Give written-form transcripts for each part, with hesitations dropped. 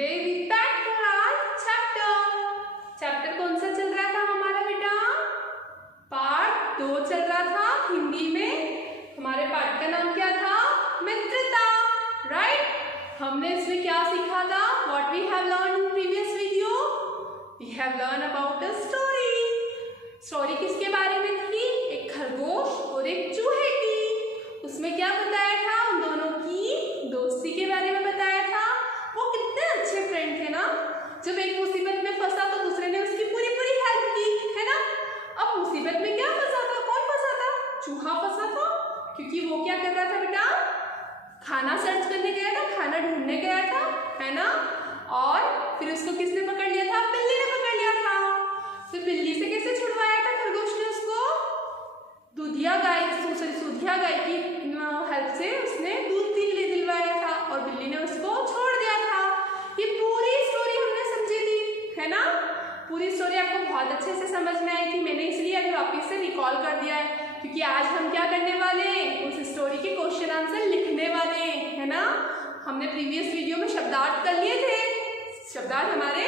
Today we back for our chapter. Chapter कौन सा चल रहा था हमारा बेटा? पार्ट 2 चल रहा था हिंदी में। हमारे पार्ट का नाम क्या था? मित्रता, राइट? हमने इसमें क्या सीखा था? What we have learned in previous video? We have learned about a story. Story किसके बारे में थी? एक खरगोश और एक चूहे की। उसमें क्या बताया था? उन दोनों की दोस्ती के बारे में बताया था। वो कितने अच्छे फ्रेंड थे ना। जब एक मुसीबत में फंसा तो दूसरे ने उसकी पूरी पूरी हेल्प की, है ना। अब मुसीबत में क्या फंसा था? कौन फंसा था? चूहा फंसा था, क्योंकि वो क्या कर रहा था बेटा? खाना सर्च करने गया था, खाना ढूंढने गया था, है ना। और फिर उसको किसने पकड़ लिया था? बिल्ली ने पकड़ लिया था। फिर बिल्ली से कैसे छुड़वाया था खरगोश ने उसको? दूधिया गाय की हेल्प से उसने दूध दिलवाया था और बिल्ली ने उसको छोड़ दिया था। ये पूरी स्टोरी हमने समझी थी, है ना। पूरी स्टोरी आपको बहुत अच्छे से समझ में आई थी। मैंने इसलिए अभी वापस से रिकॉल कर दिया है, क्योंकि आज हम क्या करने वाले हैं? उस स्टोरी के क्वेश्चन आंसर लिखने वाले हैं, है ना। हमने प्रीवियस वीडियो में शब्दार्थ कर लिए थे, शब्दार्थ हमारे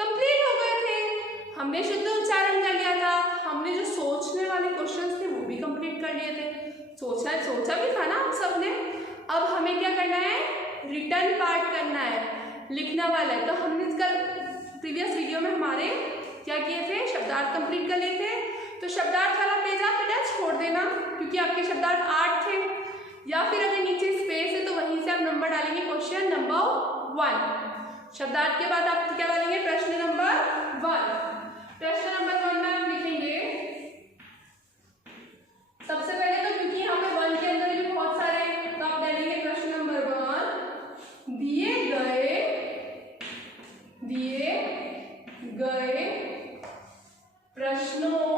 कंप्लीट हो गए थे। हमने शुद्ध उच्चारण कर लिया था। हमने जो सोचने वाले क्वेश्चंस थे वो भी कंप्लीट कर लिए थे। सोचा भी था ना हम सब ने। अब हमें क्या करना है? रिटर्न पार्ट करना है, लिखना वाला है। तो हमने कल प्रीवियस वीडियो में हमारे क्या किए थे? शब्दार्थ कंप्लीट कर लिए थे। तो शब्दार्थ वाला पेज आप बेटा छोड़ देना, क्योंकि आपके शब्दार्थ 8 थे। या फिर अगर नीचे स्पेस है तो वहीं से आप नंबर डालेंगे, क्वेश्चन नंबर 1। शब्दार्थ के बाद आप क्या डालेंगे? प्रश्न नंबर 1। प्रश्न नंबर 1 में हम लिखेंगे सबसे पहले तो, क्योंकि यहाँ पे 1 के अंदर भी बहुत सारे, तो आप डालेंगे प्रश्न नंबर 1। दिए गए प्रश्नों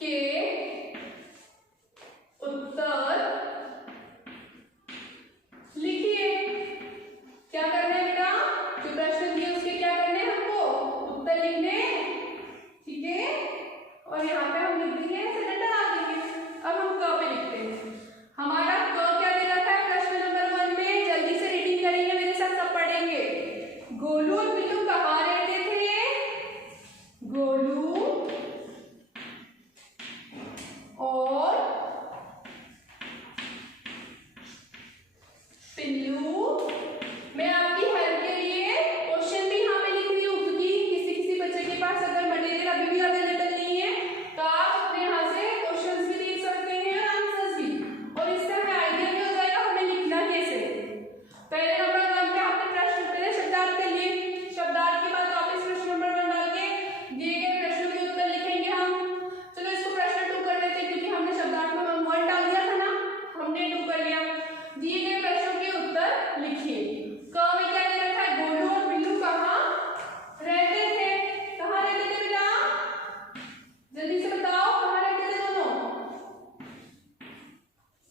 के उत्तर लिखिए। क्या करना है बेटा? जो प्रश्न दिए उसके क्या करने हैं हमको? उत्तर लिखने, ठीक है। और यहाँ पे हम लिख देंगे, सिलेंडर आ देंगे। अब हम क पे लिखते हैं। हमारा क क्या दे रखा है प्रश्न नंबर 1 में? जल्दी से रीडिंग करेंगे, मेरे साथ सब पढ़ेंगे। गोलू और बिल्लू कहाँ रहते थे? गोलू और पिल्लू। मैं आपकी हेल्प के लिए क्वेश्चन भी यहाँ पे लिख रही हूँ, क्योंकि किसी बच्चे के पास अगर मटेरियल अभी भी अवेलेबल नहीं है तो आप अपने यहाँ से क्वेश्चंस भी लिख सकते हैं और आंसर्स भी। और इससे हमें आइडिया भी हो जाएगा हमें लिखना कैसे। पहले नंबर 1 पे आपने प्रश्न पहले शब्दार्थ कर लिए। शब्दार्थ के बाद वापस प्रश्न नंबर 1 डाल के दिए गए प्रश्नों के उत्तर लिखेंगे हम। चलो इसको प्रश्न 2 कर लेते हैं, क्योंकि हमने शब्दार्थ में 1 डाल दिया था ना, हमने 2 कर लिया। दिए गए प्रश्नों के उत्तर लिखिए। क में क्या दे रखा है? गोलू और बिल्लू कहाँ रहते थे? कहाँ रहते थे बेटा? जल्दी से बताओ, कहाँ रहते थे दोनों?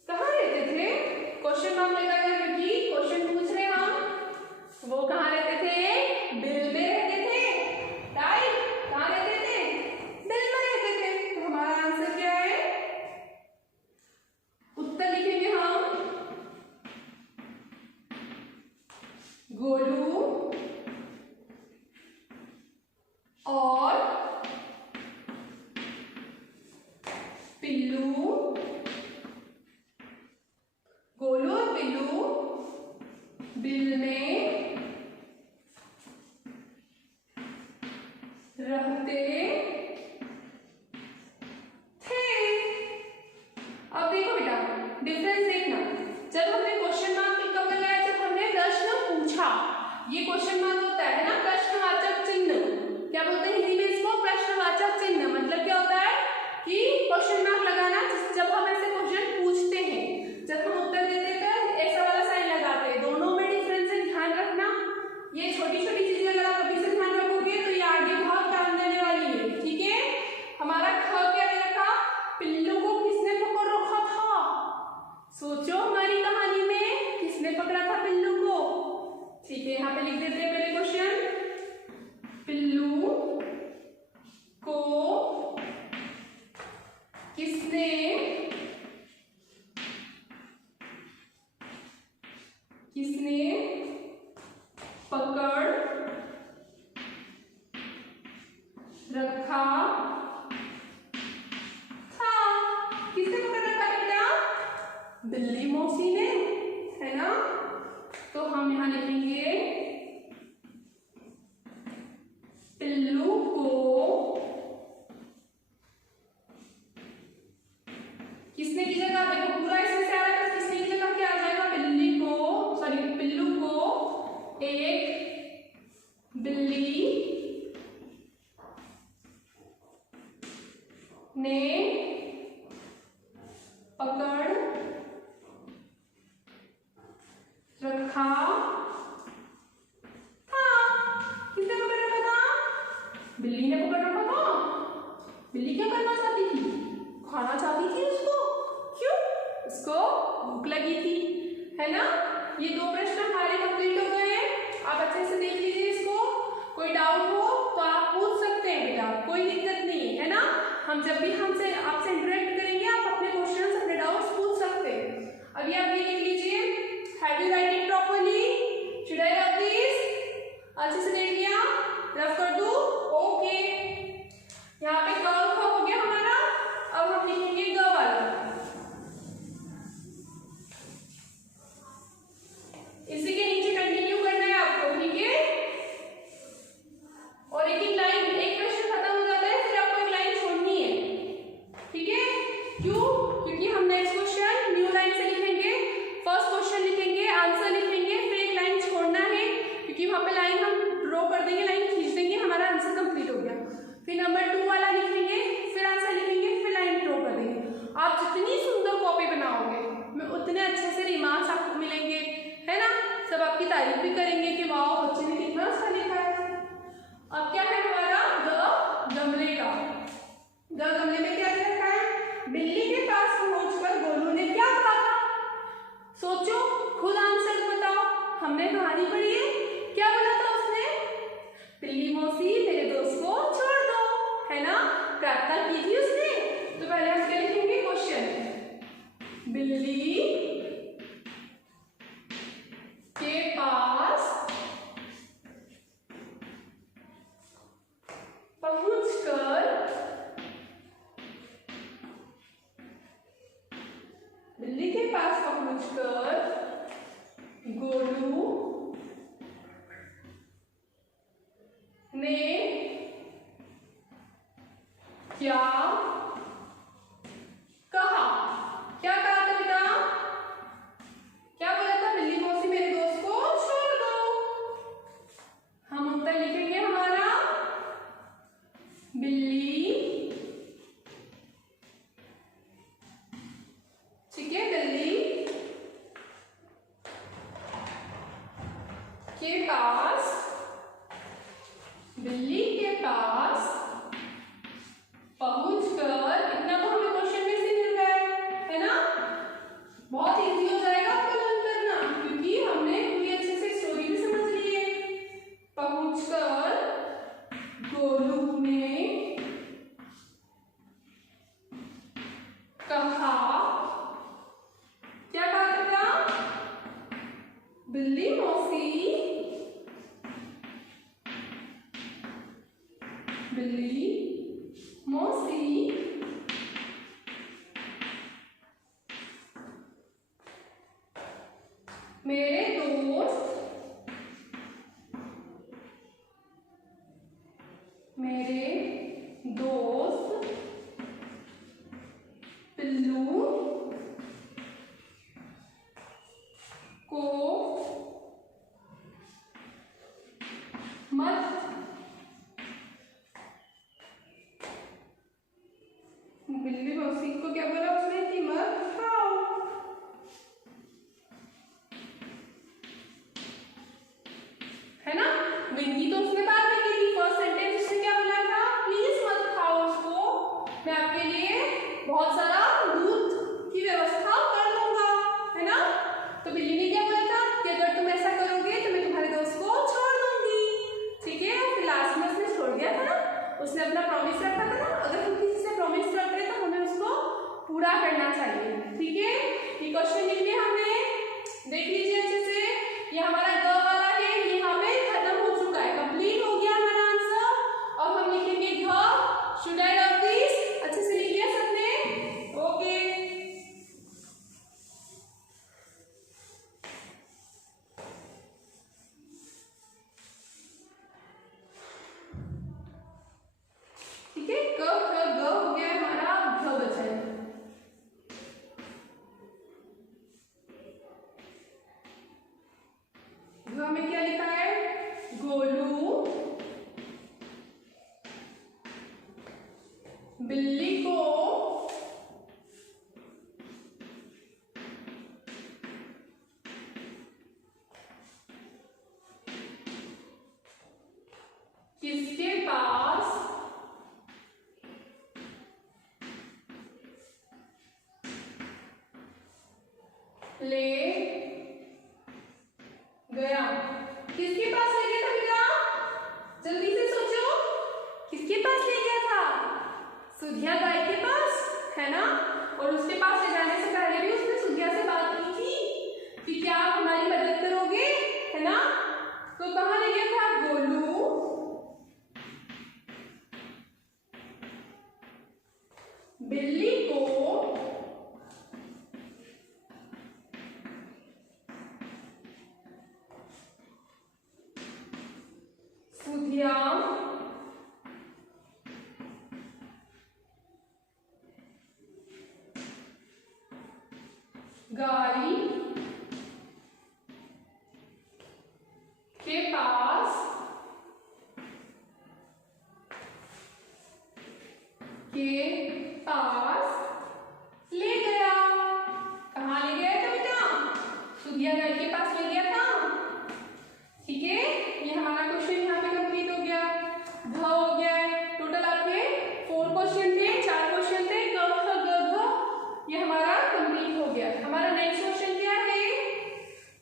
कहाँ रहते थे? क्वेश्चन मार्क लगाएगा, क्योंकि क्वेश्चन पूछ रहे हैं हम। वो कहाँ रहते थे? बिल में रहते थे, राइट। कहाँ रहते थे? बिल में रहते थे। तो हमारा आंसर क्या है? उत्तर लिखेंगे हम, गोलू और पिल्लू। गोलू और पिल्लू बिल में रहते थे। अब देखो बेटा, डिफरेंस देखना। जब हमने क्वेश्चन मार्क कब लगाया? जब हमने प्रश्न पूछा। ये क्वेश्चन मार्क होता है ना, प्रश्नवाचक चिन्ह। क्या बोलते हैं हिंदी में इसको? प्रश्नवाचक चिन्ह। मतलब क्या होता है कि क्वेश्चन मार्क लगाना जब हम ऐसे क्वेश्चन पूछते हैं। जब हम उत्तर देते हैं तो ऐसा वाला साइन लगाते हैं। दोनों में डिफरेंस है, ध्यान रखना। ये छोटी छोटी चीजें अगर आप अभी से ध्यान रखोगे तो ये आगे बहुत काम देने वाली है, ठीक है। हमारा ख क्या दे रखा? पिल्लू को किसने पकड़ रखा था? सोचो, हमारी कहानी में किसने पकड़ा था पिल्लू को? ठीक है, यहाँ पे लिख देते हैं पहले क्वेश्चन। पिल्लू को किसने ने पकड़ रखा था। किसने पकड़ रखा था? बिल्ली ने पकड़ रखा था। बिल्ली क्या करना चाहती थी? खाना चाहती थी उसको। क्यों? उसको भूख लगी थी, है ना। ये दो प्रश्न हमारे कंप्लीट हो गए हैं। आप अच्छे से देख लीजिए इसको। कोई डाउट हो तो आप पूछ सकते हैं बेटा, कोई दिक्कत नहीं है ना। हम जब भी हमसे आपसे इंटरेक्ट करेंगे आप अपने क्वेश्चंस अपने डाउट्स पूछ सकते हैं। अभी आप ये लिख लीजिए, have you right it properly, should I rub this? अच्छे से देख लिया, रफ कर दूं? ओके। यहाँ पे क ख हो गया हमारा। अब हम लिखेंगे ग वाला। इसी के नीचे कंटिन्यू करना है आपको, ठीक है। और एक लाइन, एक क्वेश्चन खत्म हो जाता है फिर आपको एक लाइन छोड़नी है, ठीक है। क्यों? क्योंकि हम नेक्स्ट क्वेश्चन न्यू लाइन से लिखेंगे। फर्स्ट क्वेश्चन लिखेंगे, आंसर लिखेंगे, फिर एक लाइन छोड़ना है, क्योंकि वहां पे लाइन हम ड्रॉ कर देंगे, लाइन खींच देंगे, हमारा आंसर कंप्लीट हो गया। फिर नंबर 2 वाला लिखेंगे, फिर आंसर लिखेंगे, फिर लाइन ड्रॉ कर देंगे। आप जितनी सुंदर कॉपी बनाओगे मैं उतने अच्छे से रिमार्क्स आपको मिलेंगे, है ना। सब आपकी तारीफ भी करेंगे कि वाह बच्चे ने कितना अच्छा लिखा है। अब क्या है हमारा ग गमले का। ग गमले में क्या लिखा है? बिल्ली के पास पहुंचकर गोलू ने क्या कहा था? सोचो, खुद आंसर बताओ। हमने कहानी पढ़ी है, क्या बोला था उसने? बिल्ली मौसी मेरे दोस्त को छोड़ दो, है ना। प्रार्थना की थी उसने। तो पहले हम क्या लिखेंगे? क्वेश्चन, बिल्ली के पास पहुंचकर गोलू ने क्या कहा? क्या कहा था बेटा? क्या बोला था? बिल्ली मौसी मेरे दोस्त को छोड़ दो। हम उत्तर लिखेंगे हमारा बिल्ली, ठीक है, बिल्ली के पास, बिल्ली के पास पहुंचकर, इतना तो हमें क्वेश्चन में से मिल रहा है ना। बहुत इजी हो जाएगा आपको लर्न करना, क्योंकि हमने पूरी अच्छे से स्टोरी भी समझ ली है। पहुंचकर गोलू ने कहा, क्या कहा था? बिल्ली मौसी, बिल्ली मौसी मेरे दोस्त, मेरे दोस्त पिल्लू को मत, बिल्ली मौसी को क्या बोला उसने कि मत खाओ, है ना। विनती तो उसने बाद में की थी। फर्स्ट सेंटेंस उसने क्या बोला था? प्लीज मत खाओ उसको, मैं आपके लिए बहुत सारा दूध की व्यवस्था कर दूंगा, है ना। तो बिल्ली ने क्या बोला था कि अगर तुम ऐसा करोगे तो मैं तुम्हारे दोस्त को छोड़ दूंगी, ठीक है। फिर लास्ट में उसने छोड़ दिया था ना, उसने अपना प्रॉमिस रखा था ना। अगर हम किसी से प्रॉमिस रख रहे तो हमें उसको पूरा करना चाहिए, ठीक है। ये क्वेश्चन लिख लिया हमने, देख लीजिए अच्छे से। ये हमारा ग वाला है, यहाँ पे खत्म हो चुका है, कंप्लीट हो गया हमारा आंसर। अब हम लिखेंगे घ, शुड आई रब दिस? अच्छे से लिख लिया सबने? ले गया। किसके पास ले गया था बेटा? जल्दी से सोचो, किसके पास ले गया था? सुधिया गाय के पास, है ना। और उसके पास ले जाने से पहले भी उसने सुधिया से बात की थी कि क्या आप हमारी मदद करोगे, है ना। तो कहाँ ले गया था? गोलू बिल्ली को सुधिया गाय के पास ले गया। कहाँ ले गया था बेटा? सुधिया गाय के पास ले गया था। ठीक है, ये हमारा क्वेश्चन यहाँ पे कंप्लीट हो गया। हो गया है। टोटल आपके 4 क्वेश्चन थे, 4 क्वेश्चन थे। ग ख ग घ, ये हमारा कंप्लीट हो गया। हमारा नेक्स्ट क्वेश्चन क्या है?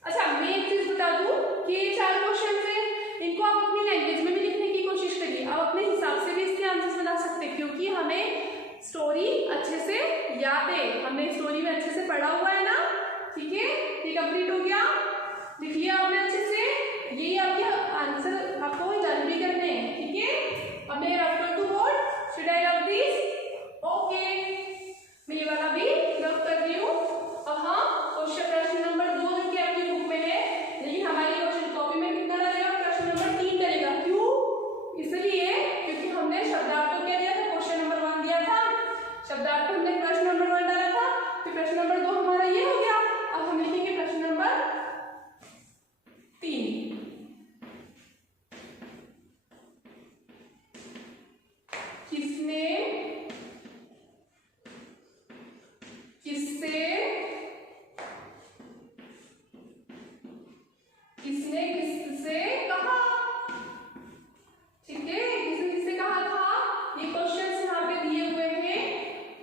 अच्छा, मैं एक चीज बता दूं कि ये 4 क्वेश्चन है, इनको आप अपनी लैंग्वेज में भी लिखने की कोशिश करिए। आप अपने हिसाब से भी इसके आंसर्स बना सकते हैं, क्योंकि हमें स्टोरी अच्छे से याद है, हमने स्टोरी में अच्छे से पढ़ा हुआ है ना। ठीक है, ये कंप्लीट हो गया। लिख लिया आपने अच्छे से। यही आपके आंसर आपको लर्न भी करने हैं। ठीक है, अब मैं after two board should I love this? Okay, मैं ये वाला भी लव कर रही हूँ। अब हाँ, क्वेश्चन प्रश्न नंबर 2 जो कि आपकी बुक में है, लेकिन हमारी क्वेश्चन कॉपी में कितना डलेगा? प्रश्न नंबर 3 डलेगा। क्यों? इसलिए क्योंकि हमने शब्दार्थ तो क्या दिया था? क्वेश्चन नंबर 1 दिया था। शब्दार्थ हमने प्रश्न नंबर 1 डाला था, फिर प्रश्न नंबर 2 हमारा ये हो गया। अब हम लिखेंगे प्रश्न नंबर 3। किसने किससे किसने किससे कहा? ठीक है, किसने किससे कहा था? ये क्वेश्चंस यहाँ पे दिए हुए हैं,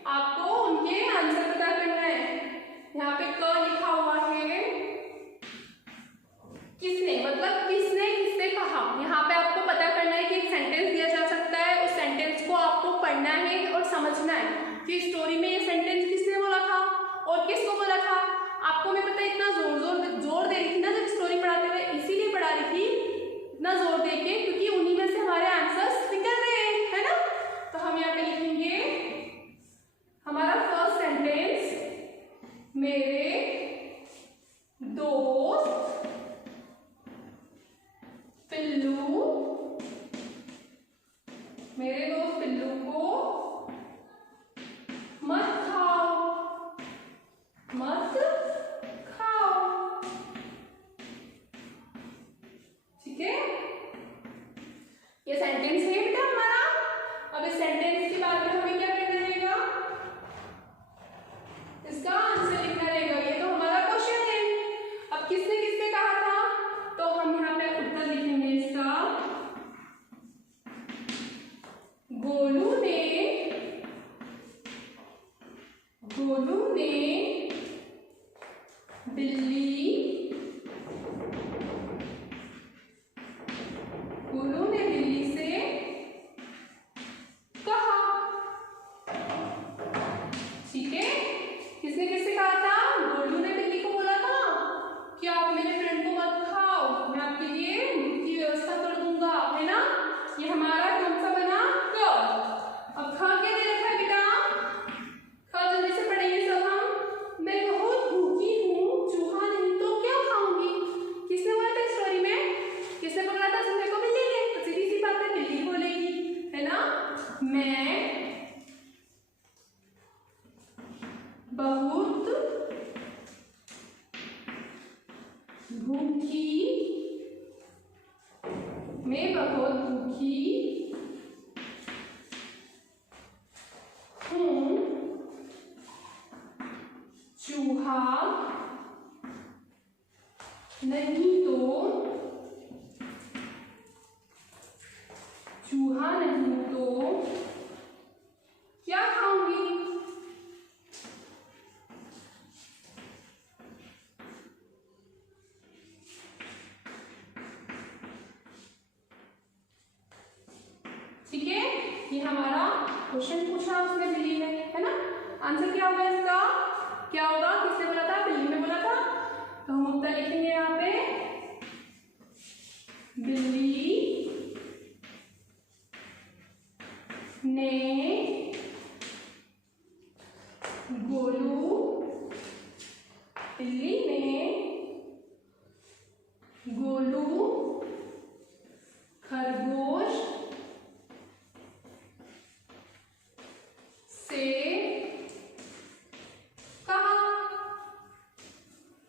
आपको उनके आंसर पता करना है। यहाँ पे क लिखा हुआ है, किसने मतलब किसने किससे कहा। यहाँ पे आपको पता करना है कि एक सेंटेंस दिया जा सकता है, उस सेंटेंस को आपको पढ़ना है और समझना है कि स्टोरी में ये सेंटेंस किसने बोला था और किसको बोला था। आपको मैं पता है इतना जोर दे रही थी ना जब स्टोरी पढ़ाते हुए, इसीलिए पढ़ा रही थी इतना जोर दे के, क्योंकि उन्हीं में से हमारे आंसर्स निकल रहे हैं, है ना। तो हम यहाँ पे लिखेंगे हमारा फर्स्ट सेंटेंस, मेरे दोस्त पिल्लू को मत खाओ। ठीक है, ये सेंटेंस है बेटा हमारा। अब इस सेंटेंस के बाद में हमें क्या करना रहेगा? इसका आंसर लिखना रहेगा। ये तो हमारा क्वेश्चन है। अब किसने किससे कहा था, तो हम यहाँ पे उत्तर लिखेंगे इसका। गोलू ने बिल्ली से कहा। ठीक है, किसने किससे कहा था? गोलू ने बिल्ली को बोला था कि आप मेरे फ्रेंड को मत खाओ, मैं आपके लिए दूध की व्यवस्था कर दूंगा, है ना। ये हमारा कौन सा बना? क। अब खा क्या दे रखा है बेटा? खा जल्दी से पढ़ेंगे सब हम। मैं बहुत भूखी हूँ, चूहा नहीं तो क्या खाऊंगी। किसने बोला था स्टोरी में? किसने पकड़ा था चूहे को? बिल्ली ने। तो सीधी सी बात है, बिल्ली बोलेगी, है ना। मैं बहुत भूखी हूँ, चूहा नहीं तो क्या खाऊंगी। हमारा क्वेश्चन पूछा उसने बिल्ली ने, है ना। आंसर क्या होगा इसका, क्या होगा, किसने बोला था, बिल्ली ने बोला था। तो हम उत्तर लिखेंगे यहाँ पे, बिल्ली ने गोलू, बिल्ली ने गोलू खरगोश से कहा।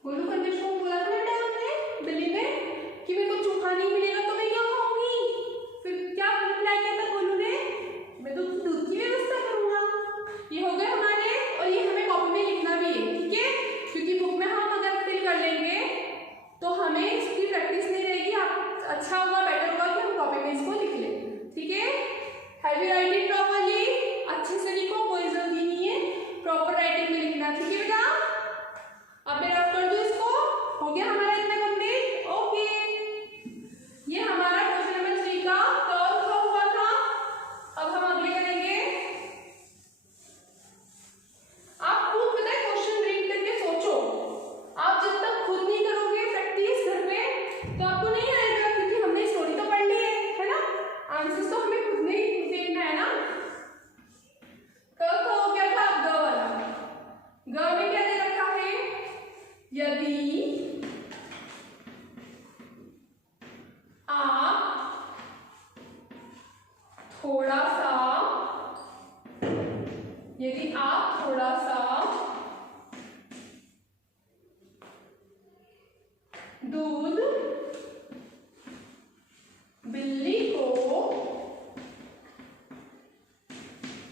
गोलू खरगोश को बोला था बेटा हमने, बिल्ली ने, कि मेरे को चोखा नहीं मिलेगा तो मैं क्या खाऊंगी। फिर क्या रिप्लाई किया था गोलू ने, मैं तो दूध की व्यवस्था करूंगा। ये हो गए हमारे, और ये हमें कॉपी में लिखना भी है, ठीक है, क्योंकि बुक में हम अगर फिल कर लेंगे तो हमें इसकी प्रैक्टिस नहीं रहेगी। आप अच्छा होगा, बेटर होगा कि हम कॉपी में इसको लिख लें, ठीक है। Have you right it properly, अच्छे से लिखो, कोई जल्दी नहीं है, प्रॉपर राइटिंग में लिखना, ठीक है बेटा। अब मैं रफ कर दूं इसको, हो गया हमारा इतना कंप्लीट, ओके। ये हमारा क्वेश्चन नंबर 3 का कर्व हुआ था। अब हम अगले करेंगे। आप खुद पता है क्वेश्चन रीड करके सोचो, आप जब तक खुद नहीं करोगे प्रैक्टिस घर में तो आपको नहीं आएगा, क्योंकि हमने स्टोरी तो पढ़ ली है ना, आंसर्स तो हमें खुद नहीं देखना है ना। क हो गया था, अब ग वाला, ग में क्या दे रखा है, यदि आप थोड़ा सा, यदि आप थोड़ा सा दूध बिल्ली को,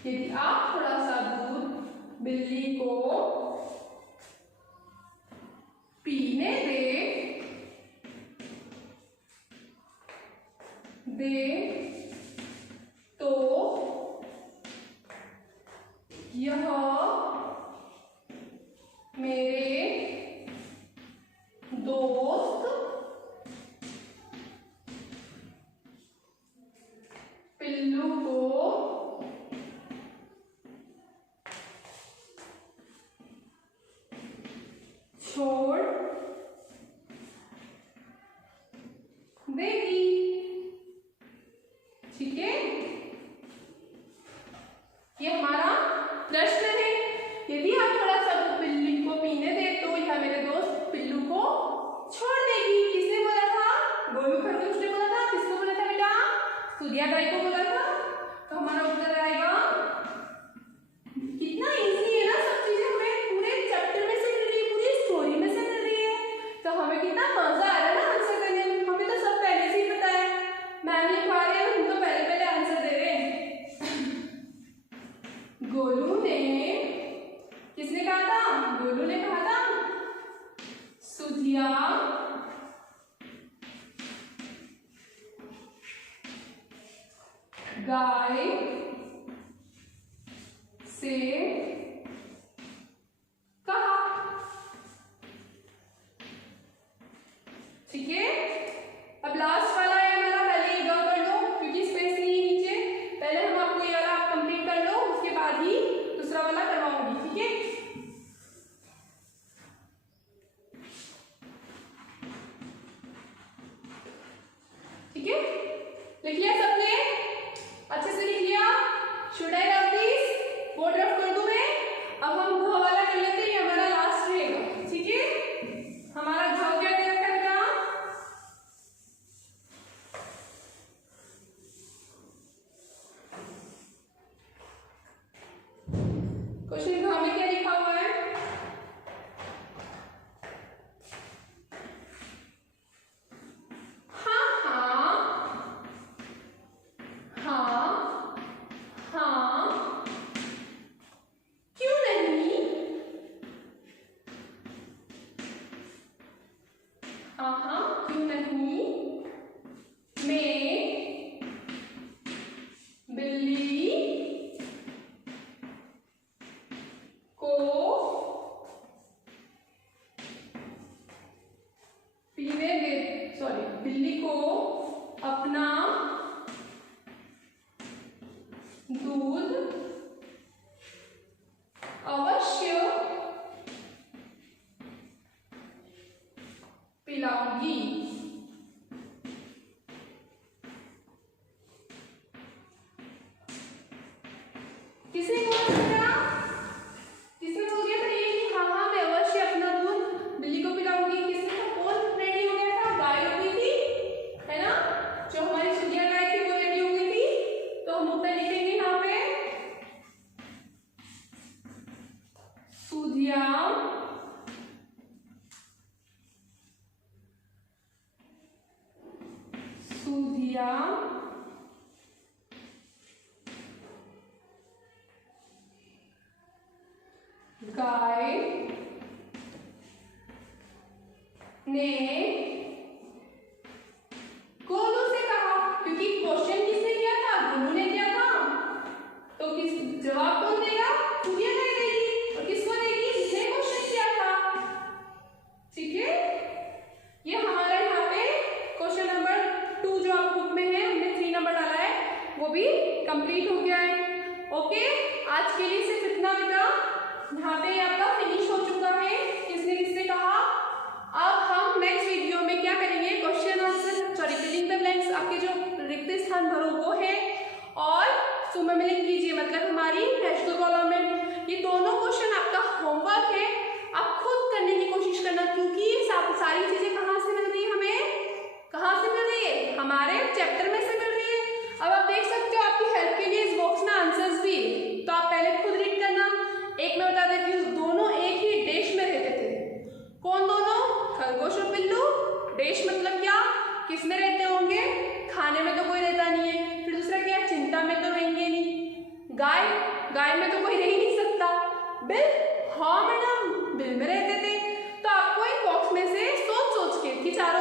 यदि आप थोड़ा सा दूध बिल्ली को पीने दे तो यह मेरे दोस्त पिल्लू को छोड़ देगी, ठीक है। ये हमारा प्रश्न है, यदि आप थोड़ा सा दूध बिल्ली को पीने दे तो यह मेरे दोस्त पिल्लू को छोड़ देगी। किसने बोला था, गोलू खरगोश ने बोला था। किसको बोला था बेटा, सूर्या गाय को बोला था। तो हमारा उत्तर आएगा, कितना इजी है ना, सब चीजें हमें पूरे चैप्टर में से मिल रही है, पूरी स्टोरी में से मिल रही है, तो हमें कितना मजा आ रहा है ना आंसर करने में। हमें तो सब पहले से ही पता है, मैम लिखवा रहे हैं, हम तो पहले पहले आंसर दे रहे हैं। गोलू ने, किसने कहा था, गोलू ने कहा था, सुधिया गाय से कहा, ठीक है। अब लास्ट वाला है हमारा, पहले ये ग कर लो क्योंकि स्पेस नहीं है नीचे, पहले हम आपको ये वाला आप कंप्लीट कर लो, उसके बाद ही दूसरा वाला करवाऊंगी, ठीक है। ठीक है, लिख लिया सबने, अच्छे से लिख लिया। Should I rub this, board rough कर दूं मैं। अब हम घ वाला कर लेते हैं, ये हमारा लास्ट रहेगा, ठीक है। हमारा घ क्या दे रखा है बेटा, क्वेश्चन घ में क्या लिखा हुआ है, सुधिया, सुधिया, गाय ने गोलू से कहा, क्योंकि क्वेश्चन किसने किया था? गोलू ने किया था, तो किस जवाब कौन देगा? सुधिया नहीं देगी। और किसको देगी? जिसने क्वेश्चन किया था। ठीक है, ये हमारा यहाँ पे क्वेश्चन नंबर 2 जो आप बुक में है, हमने 3 नंबर डाला है, वो भी कंप्लीट हो गया है। ओके, आज के लिए सिर्फ इतना बेटा, यहाँ पे आपका फिनिश हो चुका है। किसने किसने कहा? अब हम नेक्स्ट वीडियो में क्या करेंगे? Question answer, sorry filling the blanks, आपके जो रिक्त स्थान भरो वो है, और सुमेलित कीजिए, मतलब हमारी नेशनल गवर्नमेंट। ये दोनों क्वेश्चन आपका होमवर्क है, आप खुद करने की कोशिश करना, क्योंकि ये सारी चीजें कहाँ से मिल रही है हमें? कहाँ से मिल रही है? हमारे चैप्टर में से मिल रही है। अब आप देख सकते हो, आपकी हेल्प के लिए इस बॉक्स में आंसर्स भी, तो आप पहले खुद रीड करना। एक मैं बता देती हूँ, दोनों एक ही देश में रहते थे। कौन दोनों? खरगोश और बिल्लू। देश मतलब क्या? किस में रहते होंगे? खाने में तो कोई रहता नहीं है। फिर दूसरा क्या? चिंता में तो रहेंगे नहीं। गाय, गाय में तो कोई रह ही नहीं सकता। बिल, हाँ मैडम, बिल में रहते थे। तो आपको एक बॉक्स में से सोच सोच के कि चारों